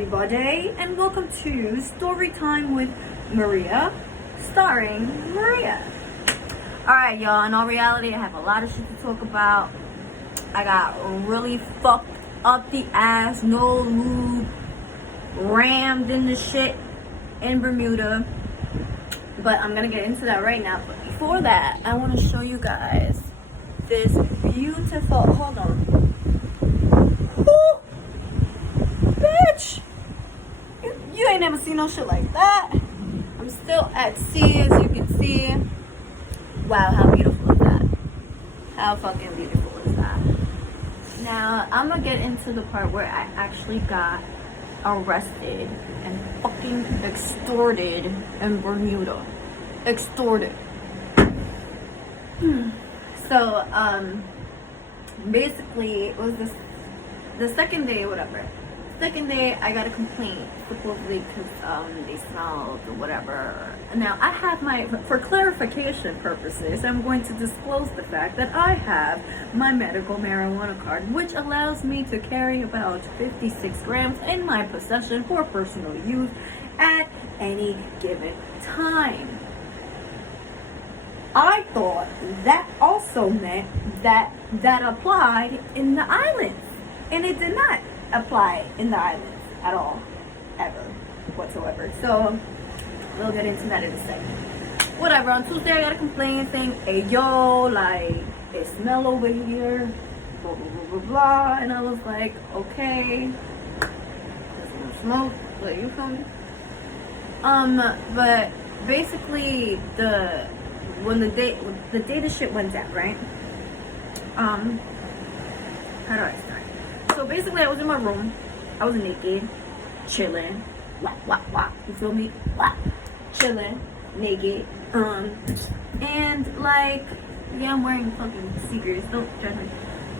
everybody, and welcome to Story Time with Maria, starring Maria. Alright, y'all, in all reality, I have a lot of shit to talk about. I got really fucked up the ass, no lube, rammed in the shit in Bermuda. But I'm gonna get into that right now. But before that, I want to show you guys this beautiful, hold on. Ooh, bitch! You ain't never seen no shit like that. I'm still at sea, as you can see. Wow, how beautiful is that? How fucking beautiful is that? Now, I'm gonna get into the part where I actually got arrested and fucking extorted in Bermuda. Extorted. So, basically, it was the second day or whatever. Second day, I got a complaint, supposedly because they smelled or whatever. Now, I have for clarification purposes, I'm going to disclose the fact that I have my medical marijuana card, which allows me to carry about 56 grams in my possession for personal use at any given time. I thought that also meant that applied in the islands, and it did not apply in the islands at all, ever, whatsoever. So we'll get into that in a second. Whatever, on Tuesday I got a complaint saying, hey yo, like, it smell over here, blah blah blah blah blah, and I was like, okay, there's no smoke, like, you feel me? But basically when the day the shit went down, right? How do I start? So basically, I was in my room. I was naked, chilling. Wah, wah, wah. You feel me? Wah. Chilling, naked. And like, yeah, I'm wearing fucking sneakers. Don't judge me.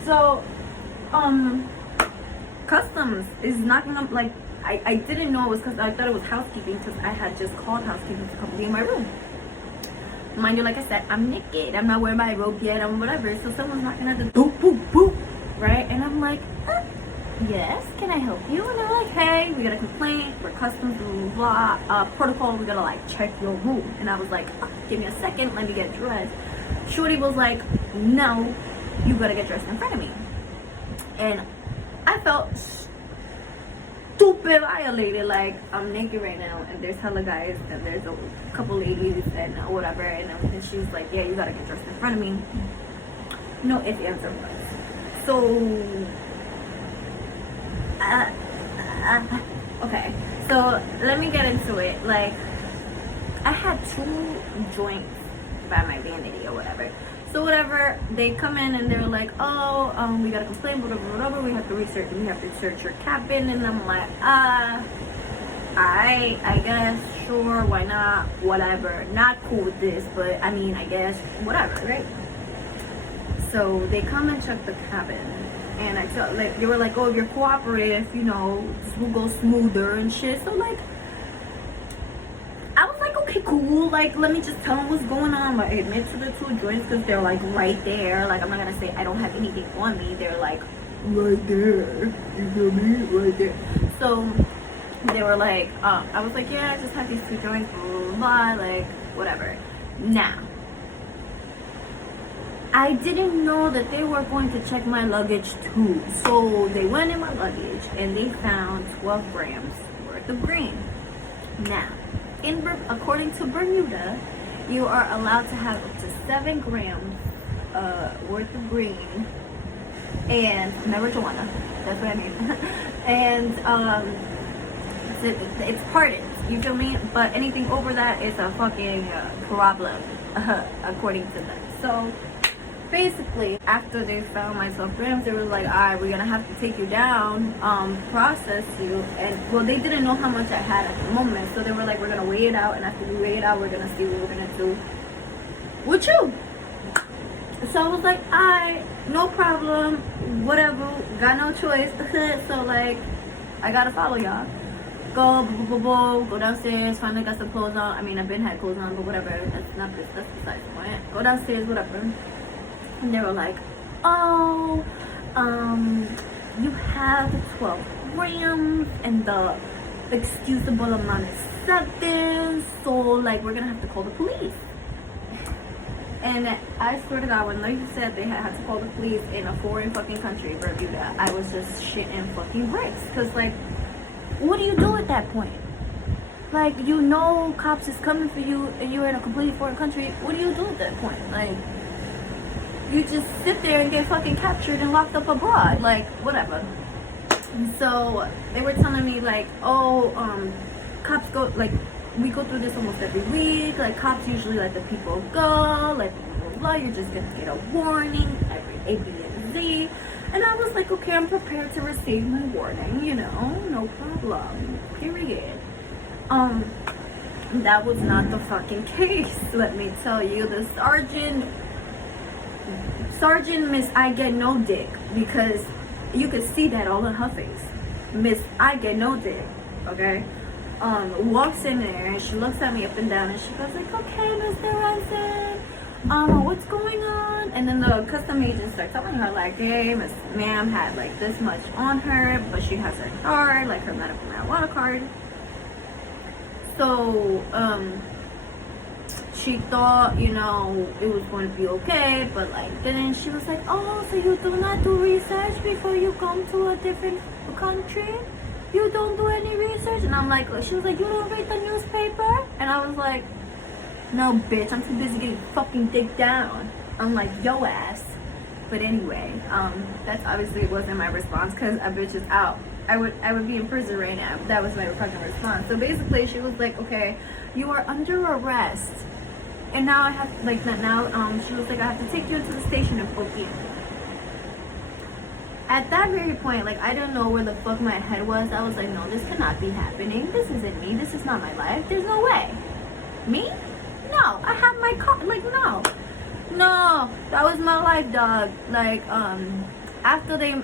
So, customs is knocking up. Like, I didn't know it was because I thought it was housekeeping because I had just called housekeeping to come be in my room. Mind you, like I said, I'm naked. I'm not wearing my robe yet. I'm whatever. So someone's knocking at the boop, boop, boop. Right? And I'm like, yes, can I help you? And they're like, hey, we got a complaint for customs, blah, blah, protocol. We gotta like check your room. And I was like, give me a second, let me get dressed. Shorty was like, no, you gotta get dressed in front of me. And I felt stupid violated. Like, I'm naked right now, and there's hella guys, and there's a couple ladies, and whatever. And she's like, yeah, you gotta get dressed in front of me. No ifs, ands, or buts. So, okay, so let me get into it. Like, I had 2 joints by my vanity or whatever. So whatever, they come in and they're like, oh, we got a complaint, whatever, we have to search your cabin. And I'm like, I guess, sure, why not, whatever. Not cool with this, but I mean, I guess, whatever, right? So they come and check the cabin, and I tell, like, they were like, oh, if you're cooperative, you know, this will go smoother and shit. So like, I was like, okay, cool, like, let me just tell them what's going on. But I admit to the 2 joints because they're like right there. Like, I'm not gonna say I don't have anything on me. They're like right there, you feel me, right there. So they were like, I was like, yeah, I just have these 2 joints, blah blah blah, like, whatever. Now, I didn't know that they were going to check my luggage too. So they went in my luggage and they found 12 grams worth of green. Now, according to Bermuda, you are allowed to have up to 7 grams worth of green and marijuana. That's what I mean. And it's pardoned. You feel me? But anything over that is a fucking problem, according to them. So basically, after they found my 12 grams, they were like, all right, we're gonna have to take you down, process you. And well, they didn't know how much I had at the moment, so they were like, we're gonna weigh it out, and after we weigh it out, we're gonna see what we're gonna do with you. So I was like, all right, no problem, whatever, got no choice. So like, I gotta follow y'all. Go downstairs, finally got some clothes on. I mean, I've been had clothes on, but whatever, that's besides the point. Go downstairs, whatever. And they were like, oh, you have 12 grams and the excusable amount is 7, so like we're gonna have to call the police. And I swear to God, when they said they had to call the police in a foreign fucking country, Bermuda, I was just shitting fucking bricks. Cause like, what do you do at that point? Like, you know cops is coming for you and you're in a completely foreign country. What do you do at that point? Like, you just sit there and get fucking captured and locked up abroad. Like, whatever. So they were telling me like, oh, cops go, like, we go through this almost every week. Like, cops usually let the people go. Like, blah, blah, blah. You're just gonna get a warning every A, B, and Z. And I was like, okay, I'm prepared to receive my warning, you know, no problem. Period. That was not the fucking case. Let me tell you, the sergeant Miss I get no dick, because you could see that all in her face. Miss I get no dick, okay? Walks in there and she looks at me up and down and she goes like, okay, Mr. Renson, what's going on? And then the custom agent starts telling her like, hey, Miss Ma'am had like this much on her, but she has her card, like her medical marijuana card. So, she thought, you know, it was going to be okay, but like, then she was like, oh, so you do not do research before you come to a different country? You don't do any research? And I'm like, she was like, you don't read the newspaper? And I was like, no, bitch, I'm too busy getting fucking dick down. I'm like, yo ass. But anyway, that's obviously wasn't my response, because a bitch is out. I would be in prison right now. That was my fucking response. So basically, she was like, okay, you are under arrest. And now I have, like, now, she was like, I have to take you into the station and book you. At that very point, like, I don't know where the fuck my head was. I was like, no, this cannot be happening. This isn't me. This is not my life. There's no way. Me? No. I have my car. Like, no. No. That was my life, dog. Like, after they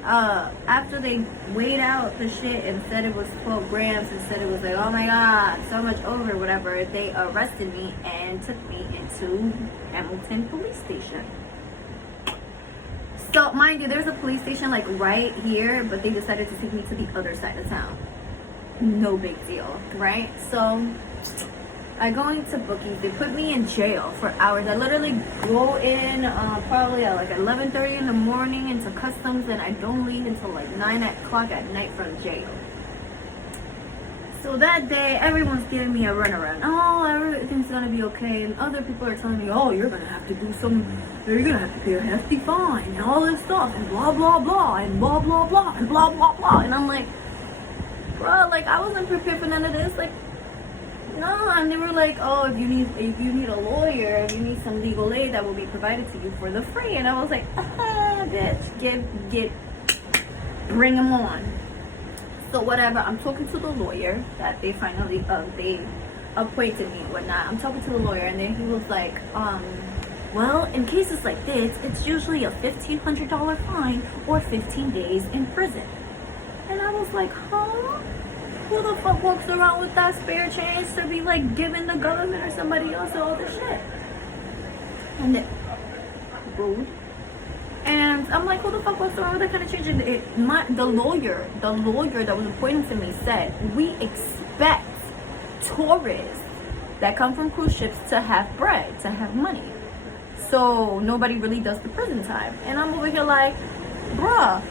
weighed out the shit and said it was 12 grams and said it was like, oh my God, so much over, whatever, they arrested me and took me into Hamilton police station. So, mind you, there's a police station like right here, but they decided to take me to the other side of town. No big deal, right? So, I go into bookings. They put me in jail for hours. I literally go in probably at like 11:30 in the morning into customs, and I don't leave until like 9 o'clock at night from jail. So that day, everyone's giving me a runaround. Oh, everything's gonna be okay. And other people are telling me, oh, you're gonna have to do you're gonna have to pay a hefty fine and all this stuff and blah, blah, blah, and blah, blah, blah, and blah, blah, blah. And I'm like, bro, like, I wasn't prepared for none of this. Like, no. And they were like, oh, if you need a lawyer, if you need some legal aid, that will be provided to you for the free. And I was like, bitch, bring them on. So whatever, I'm talking to the lawyer that they finally they appointed me and whatnot. I'm talking to the lawyer, and then he was like, well, in cases like this, it's usually a $1,500 fine or 15 days in prison. And I was like, huh? Who the fuck walks around with that spare change to be like giving the government or somebody else all this shit? And rude. And I'm like, who the fuck walks around with that kind of change? And the lawyer that was appointed to me said, we expect tourists that come from cruise ships to have bread, to have money. So nobody really does the prison time. And I'm over here like, bruh,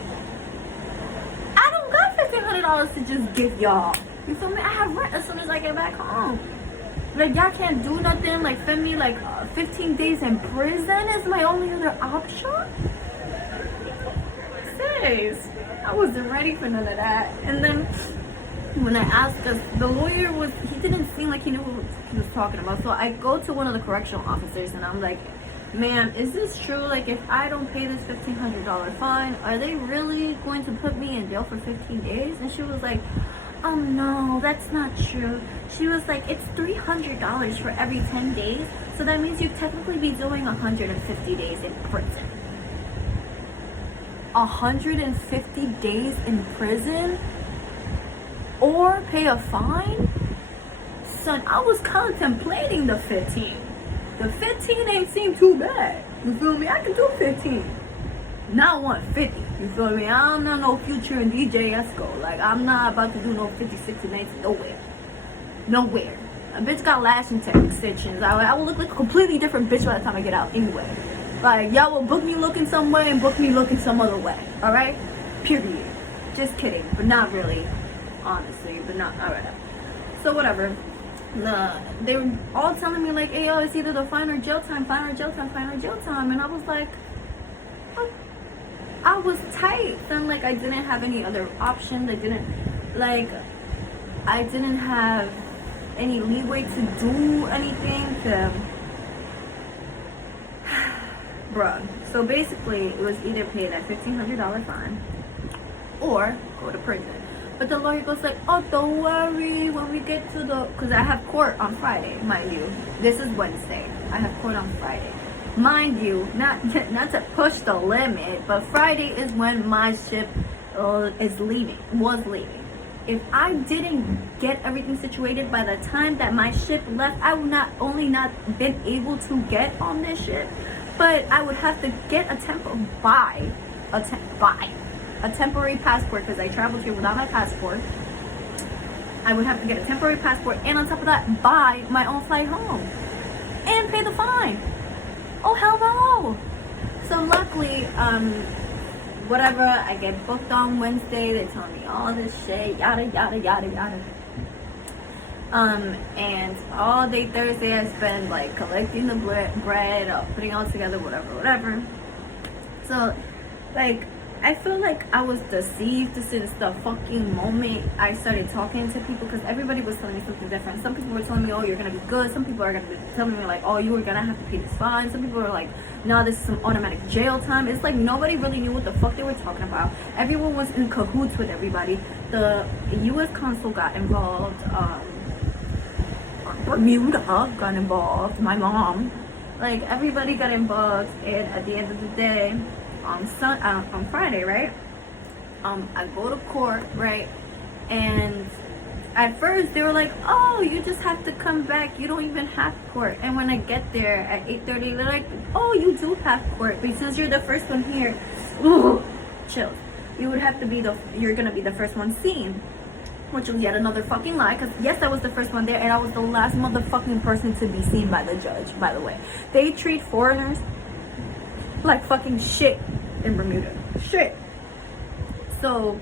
I don't got $1,500 to just give y'all. You feel me? I have rent as soon as I get back home. Like, y'all can't do nothing. Like, send me like 15 days in prison is my only other option. Sis, I wasn't ready for none of that. And then when I asked us, the lawyer he didn't seem like he knew what he was talking about. So I go to one of the correctional officers and I'm like, ma'am, is this true? Like, if I don't pay this $1,500 fine, are they really going to put me in jail for 15 days? And she was like, oh no, that's not true. She was like, it's $300 for every 10 days. So that means you'd technically be doing 150 days in prison. 150 days in prison? Or pay a fine? Son, I was contemplating the 15. The 15 ain't seem too bad. You feel me? I can do 15. Not 150. You feel me? I'm not no future in DJ Esco. Like, I'm not about to do no 56 and 8 nowhere. A bitch got lashing extensions. I will look like a completely different bitch by the time I get out anyway. Like, y'all will book me looking some way and book me looking some other way. Alright? Period. Just kidding. But not really. Honestly. But not. Alright. So, whatever. They were all telling me, like, hey, yo, it's either the fine or jail time. And I was like, oh. I was tight. Then, like, I didn't have any other options. I didn't have any leeway to do anything to bruh. So basically it was either pay that $1,500 fine or go to prison. But the lawyer goes like, oh, don't worry, when we get to the, because I have court on Friday, mind you. This is Wednesday. I have court on Friday. Mind you, not to push the limit, but Friday is when my ship was leaving. If I didn't get everything situated by the time that my ship left, I would not only not been able to get on this ship, but I would have to get a temporary passport, because I traveled here without my passport. I would have to get a temporary passport, and on top of that, buy my own flight home and pay the fine. Oh, hell no. So luckily, whatever, I get booked on Wednesday. They tell me all this shit, yada yada yada yada. And all day Thursday I spend like collecting the bread, putting it all together, whatever. So, like, I feel like I was deceived since the fucking moment I started talking to people, because everybody was telling me something different. Some people were telling me, oh, you're gonna be good. Some people are gonna be telling me like, oh, you were gonna have to pay this fine. Some people were like, no, this is some automatic jail time. It's like nobody really knew what the fuck they were talking about. Everyone was in cahoots with everybody. The U.S. consul got involved. Bermuda got involved. My mom, like, everybody got involved. And at the end of the day, on Friday, right? I go to court, right? And at first they were like, oh, you just have to come back, you don't even have court. And when I get there at 8:30, they're like, oh, you do have court, but since you're the first one here, ooh, chill, you would have to be you're gonna be the first one seen, which was yet another fucking lie, because yes, I was the first one there, and I was the last motherfucking person to be seen by the judge. By the way, they treat foreigners like fucking shit in Bermuda. Shit. So,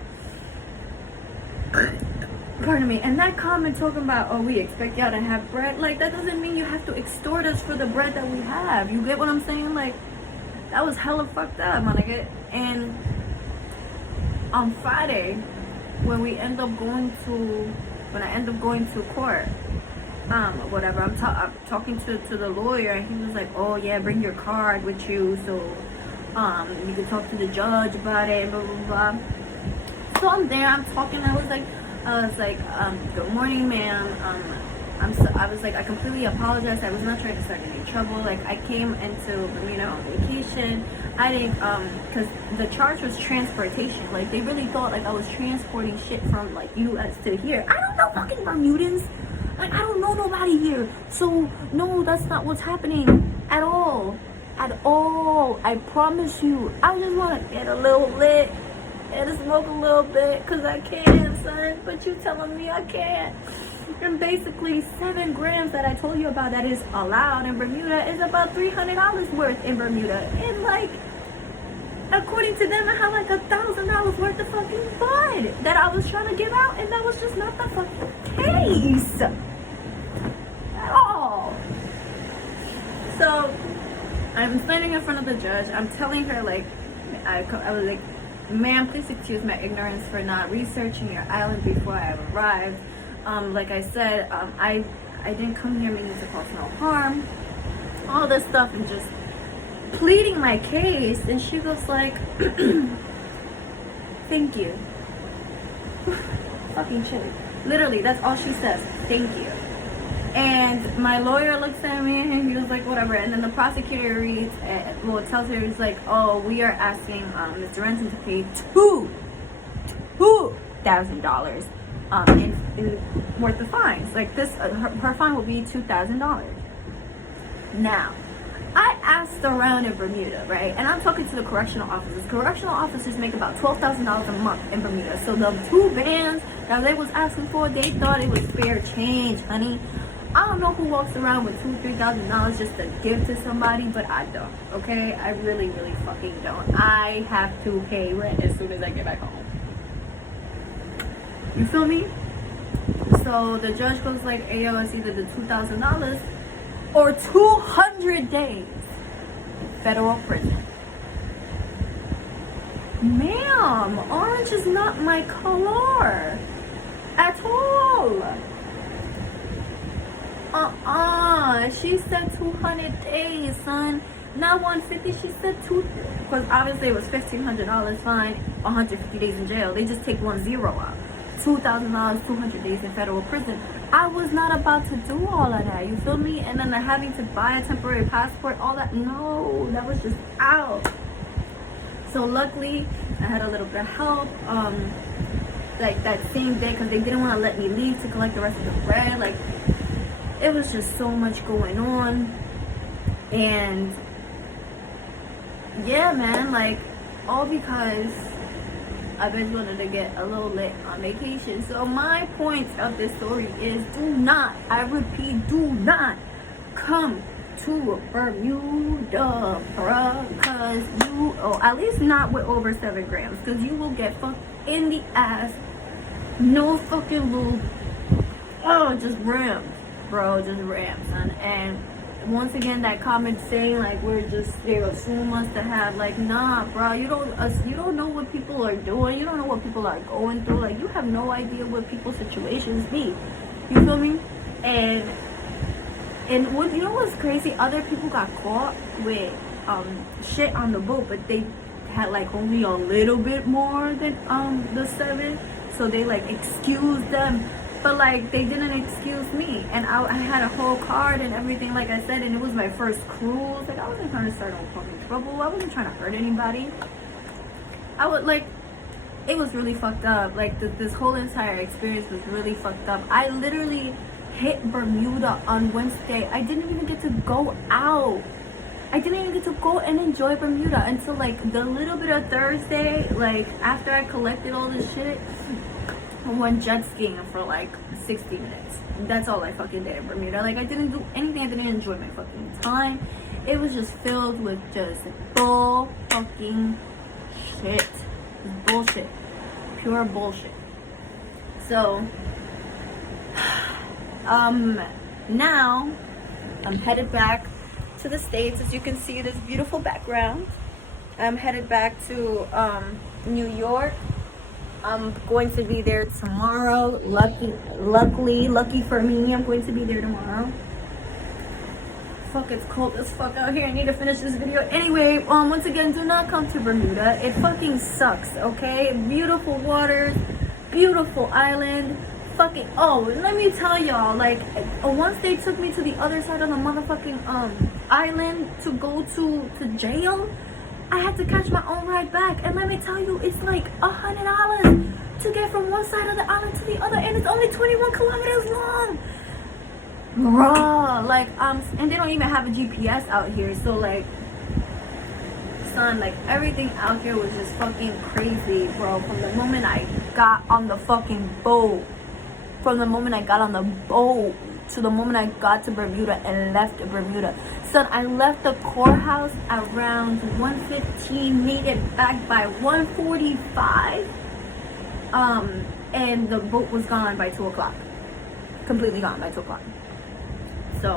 pardon me. And that comment talking about, oh, we expect y'all to have bread, like, that doesn't mean you have to extort us for the bread that we have. You get what I'm saying? Like, that was hella fucked up, my nigga. And on Friday, when I end up going to court, whatever, I'm talking to the lawyer, and he was like, oh yeah, bring your card with you, so you can talk to the judge about it, blah blah blah. So I'm there, I'm talking, I was like, good morning, ma'am. I was like, I completely apologize. I was not trying to start any trouble. Like, I came into Bermuda on vacation. I didn't, because the charge was transportation. Like, they really thought like I was transporting shit from like U.S. to here. I don't know fucking Bermudans. Like, I don't know nobody here. So no, that's not what's happening at all. At all. I promise you. I just want to get a little lit and smoke a little bit, because I can, son. But you telling me I can't. And basically 7 grams that I told you about that is allowed in Bermuda is about $300 worth in Bermuda. And like, according to them, I had like $1,000 worth of fucking bud that I was trying to give out, and that was just not the fucking case at all. So I'm standing in front of the judge. I'm telling her, like, I was like, ma'am, please excuse my ignorance for not researching your island before I arrived. Like I said, I didn't come here meaning to cause no harm, all this stuff, and just pleading my case. And she goes like, thank you. Fucking shit. Literally, that's all she says. Thank you. And my lawyer looks at me and he was like, whatever. And then the prosecutor reads, tells her, he's like, oh, we are asking Mr. Renton to pay $2,000 in worth of fines. Like, this, her fine will be $2,000. Now, I asked around in Bermuda, right? And I'm talking to the correctional officers. Correctional officers make about $12,000 a month in Bermuda. So the 2 bands that they was asking for, they thought it was fair change, honey. I don't know who walks around with $2,000-$3,000 just to give to somebody, but I don't, okay? I really, really fucking don't. I have to pay rent as soon as I get back home. You feel me? So the judge goes like, hey, yo, it's either the $2,000 or 200 days federal prison. Ma'am, orange is not my color at all. She said 200 days, son. Not 150. She said 2, because obviously it was $1,500 fine, 150 days in jail. They just take 1 0 out. $2,000, 200 days in federal prison. I was not about to do all of that, you feel me? And then having to buy a temporary passport, all that, no, that was just out. So luckily, I had a little bit of help, like that same day, because they didn't want to let me leave to collect the rest of the bread. Like, it was just so much going on. And yeah, man, like, all because I just wanted to get a little lit on vacation. So my point of this story is, do not, I repeat, do not come to Bermuda, bruh, because you, or at least not with over 7 grams, because you will get fucked in the ass. No fucking lube. Oh, just rammed, bro, just rammed, son. And once again, that comment saying like they assume us to have, like, nah, bro, you don't know what people are doing, you don't know what people are going through, like, you have no idea what people's situations be, you feel me? And what, you know what's crazy? Other people got caught with shit on the boat, but they had like only a little bit more than the 7, so they like excused them. But like, they didn't excuse me, and I had a whole card and everything, like I said, and it was my first cruise. Like, I wasn't trying to start no fucking trouble. I wasn't trying to hurt anybody. I would like, it was really fucked up. Like, this whole entire experience was really fucked up. I literally hit Bermuda on Wednesday. I didn't even get to go out. I didn't even get to go and enjoy Bermuda until like the little bit of Thursday. Like, after I collected all this shit, I went jet skiing for like 60 minutes. That's all I fucking did in Bermuda. Like, I didn't do anything. I didn't enjoy my fucking time. It was just filled with just bull fucking shit. Bullshit. Pure bullshit. So, now I'm headed back to the States. As you can see, this beautiful background. I'm headed back to New York. I'm going to be there tomorrow. Lucky for me, I'm going to be there tomorrow. Fuck, it's cold as fuck out here. I need to finish this video. Anyway, once again, do not come to Bermuda. It fucking sucks, okay? Beautiful waters, beautiful island. Fucking, oh, let me tell y'all, like, once they took me to the other side of the motherfucking island to go to jail, I had to catch my own ride back, and let me tell you, it's like $100 to get from one side of the island to the other, and it's only 21 kilometers long. Raw, like, and they don't even have a GPS out here, so like, son, like, everything out here was just fucking crazy, bro. From the moment I got on the fucking boat, to the moment I got to Bermuda and left Bermuda. Son, I left the courthouse around 1:15, made it back by 1:45. And the boat was gone by 2 o'clock. Completely gone by 2 o'clock. So